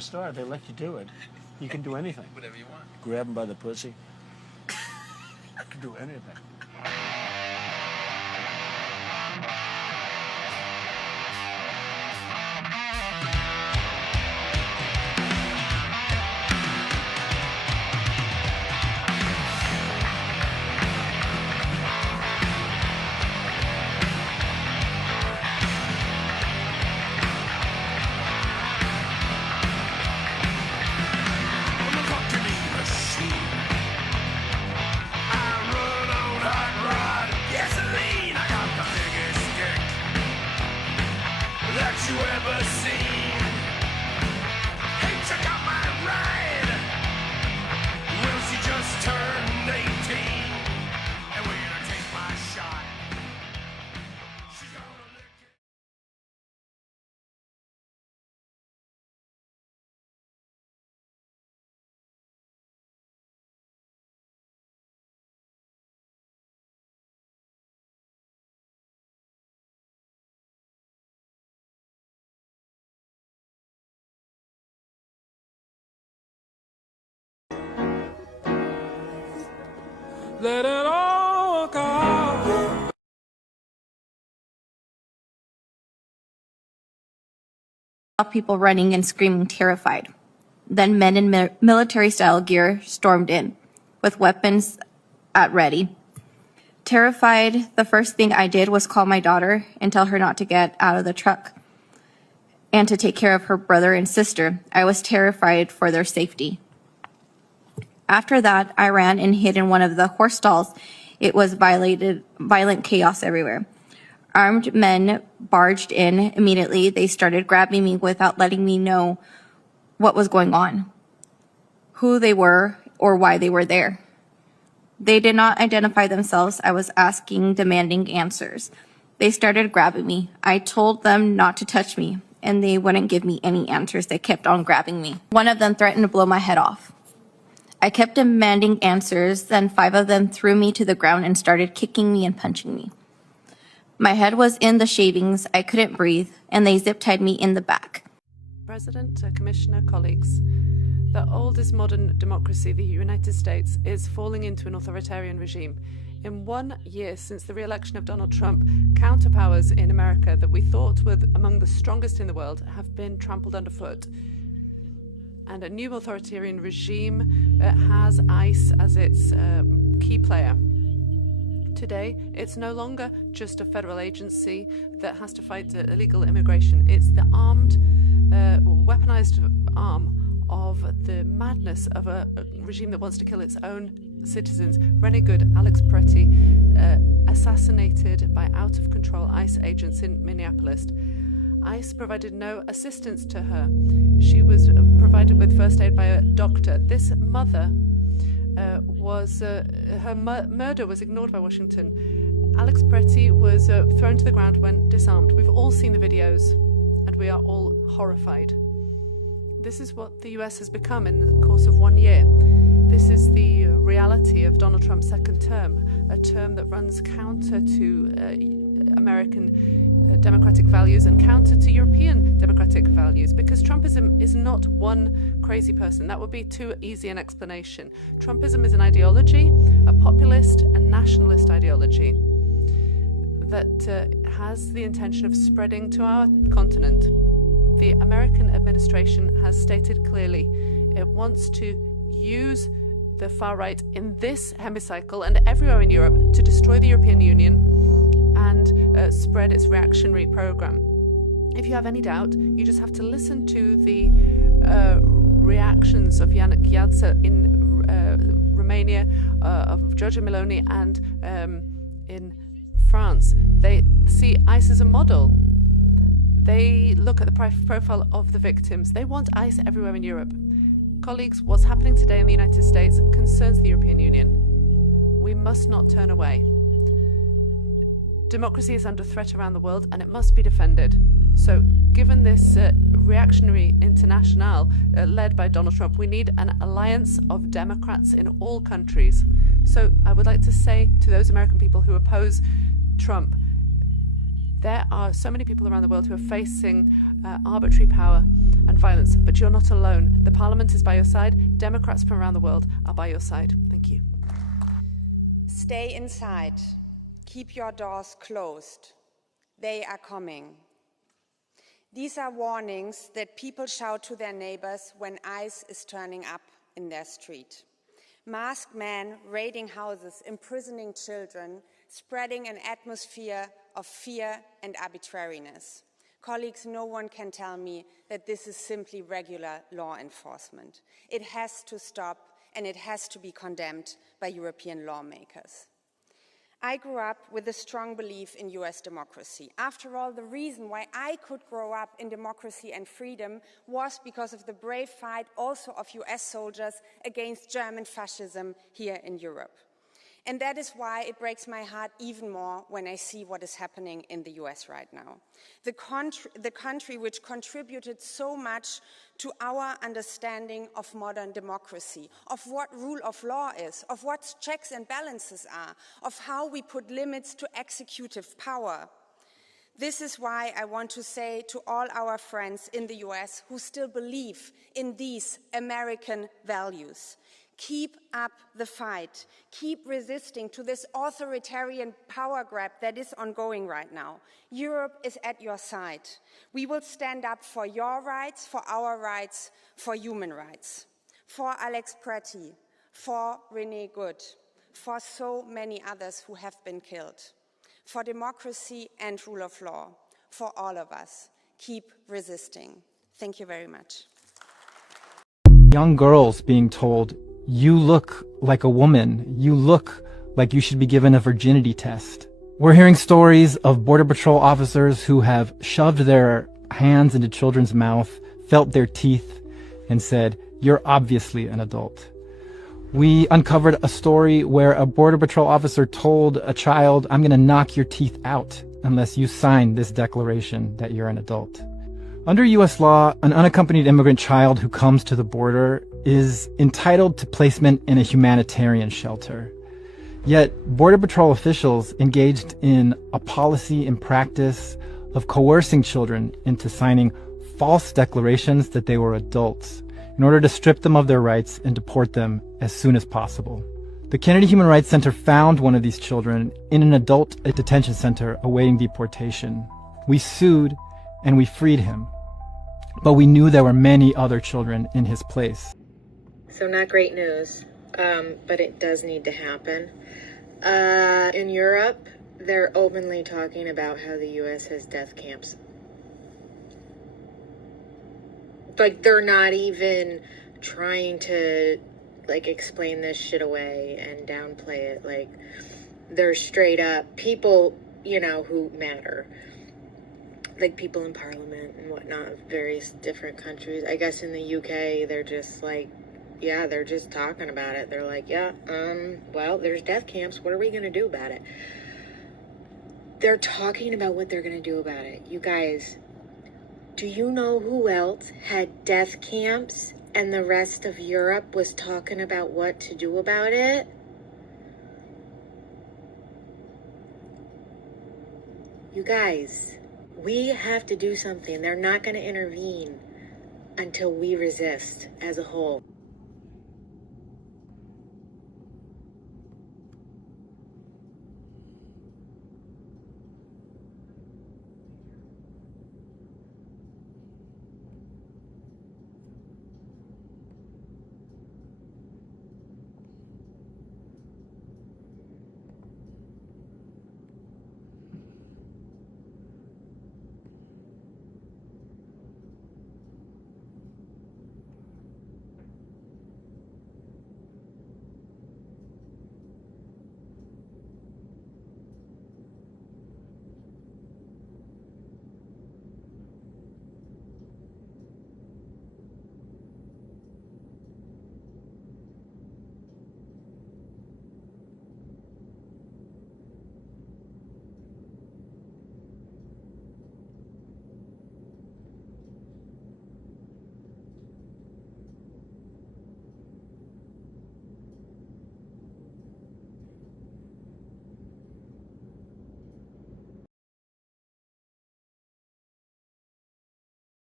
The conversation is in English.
a star. They let you do it. You can do anything. Whatever you want. Grab him by the pussy. You can do anything. You ever seen? Hey, check out my ride. Well, she just turned 18, and we're gonna take my shot. She's gonna lick it. Let it all go. People running and screaming, terrified. Then men in military-style gear stormed in, with weapons at ready. Terrified, the first thing I did was call my daughter and tell her not to get out of the truck and to take care of her brother and sister. I was terrified for their safety. After that, I ran and hid in one of the horse stalls. It was violent chaos everywhere. Armed men barged in immediately. They started grabbing me without letting me know what was going on, who they were, or why they were there. They did not identify themselves. I was asking demanding answers. They started grabbing me. I told them not to touch me, and they wouldn't give me any answers. They kept on grabbing me. One of them threatened to blow my head off. I kept demanding answers, then 5 of them threw me to the ground and started kicking me and punching me. My head was in the shavings, I couldn't breathe, and they zip-tied me in the back. President, Commissioner, colleagues, the oldest modern democracy, the United States, is falling into an authoritarian regime. In 1 year since the re-election of Donald Trump, counterpowers in America that we thought were among the strongest in the world have been trampled underfoot. And a new authoritarian regime has ICE as its key player. Today, it's no longer just a federal agency that has to fight illegal immigration. It's the armed, weaponized arm of the madness of a regime that wants to kill its own citizens. Renegade Alex Peretti, assassinated by out-of-control ICE agents in Minneapolis. ICE provided no assistance to her. She was provided with first aid by a doctor. This mother her murder was ignored by Washington. Alex Peretti was thrown to the ground when disarmed. We've all seen the videos, and we are all horrified. This is what the US has become in the course of 1 year. This is the reality of Donald Trump's second term, a term that runs counter to American democratic values and counter to European democratic values, because Trumpism is not one crazy person. That would be too easy an explanation. Trumpism is an ideology, a populist and nationalist ideology that has the intention of spreading to our continent. The American administration has stated clearly it wants to use the far right in this hemicycle and everywhere in Europe to destroy the European Union and spread its reactionary program. If you have any doubt, you just have to listen to the reactions of Yannick Jadze in Romania, of Giorgia Meloni, and in France. They see ICE as a model. They look at the profile of the victims. They want ICE everywhere in Europe. Colleagues, what's happening today in the United States concerns the European Union. We must not turn away. Democracy is under threat around the world, and it must be defended. So, given this reactionary international led by Donald Trump, we need an alliance of Democrats in all countries. So, I would like to say to those American people who oppose Trump, There are so many people around the world who are facing arbitrary power and violence, but you're not alone. The Parliament is by your side. Democrats from around the world are by your side. Thank you. Stay inside. Keep your doors closed. They are coming. These are warnings that people shout to their neighbors when ICE is turning up in their street. Masked men raiding houses, imprisoning children, spreading an atmosphere of fear and arbitrariness. Colleagues, no one can tell me that this is simply regular law enforcement. It has to stop, and it has to be condemned by European lawmakers. I grew up with a strong belief in US democracy. After all, the reason why I could grow up in democracy and freedom was because of the brave fight also of US soldiers against German fascism here in Europe. And that is why it breaks my heart even more when I see what is happening in the US right now. The country which contributed so much to our understanding of modern democracy, of what rule of law is, of what checks and balances are, of how we put limits to executive power. This is why I want to say to all our friends in the US who still believe in these American values, keep up the fight. Keep resisting to this authoritarian power grab that is ongoing right now. Europe is at your side. We will stand up for your rights, for our rights, for human rights. For Alex Pretty, for Renee Good, for so many others who have been killed. For democracy and rule of law. For all of us. Keep resisting. Thank you very much. Young girls being told, you look like a woman. You look like you should be given a virginity test. We're hearing stories of Border Patrol officers who have shoved their hands into children's mouth, felt their teeth, and said, you're obviously an adult. We uncovered a story where a Border Patrol officer told a child, I'm going to knock your teeth out unless you sign this declaration that you're an adult. Under U.S. law, an unaccompanied immigrant child who comes to the border is entitled to placement in a humanitarian shelter. Yet, Border Patrol officials engaged in a policy and practice of coercing children into signing false declarations that they were adults in order to strip them of their rights and deport them as soon as possible. The Kennedy Human Rights Center found one of these children in an adult detention center awaiting deportation. We sued and we freed him, but we knew there were many other children in his place. So not great news, but it does need to happen. In Europe, they're openly talking about how the U.S. has death camps. Like, they're not even trying to, like, explain this shit away and downplay it. Like, they're straight up people, you know, who matter. Like people in parliament and whatnot of various different countries. I guess in the UK, they're just like, yeah, they're just talking about it. They're like, yeah, well, there's death camps. What are we going to do about it? They're talking about what they're going to do about it. You guys, do you know who else had death camps and the rest of Europe was talking about what to do about it? You guys, we have to do something. They're not going to intervene until we resist as a whole.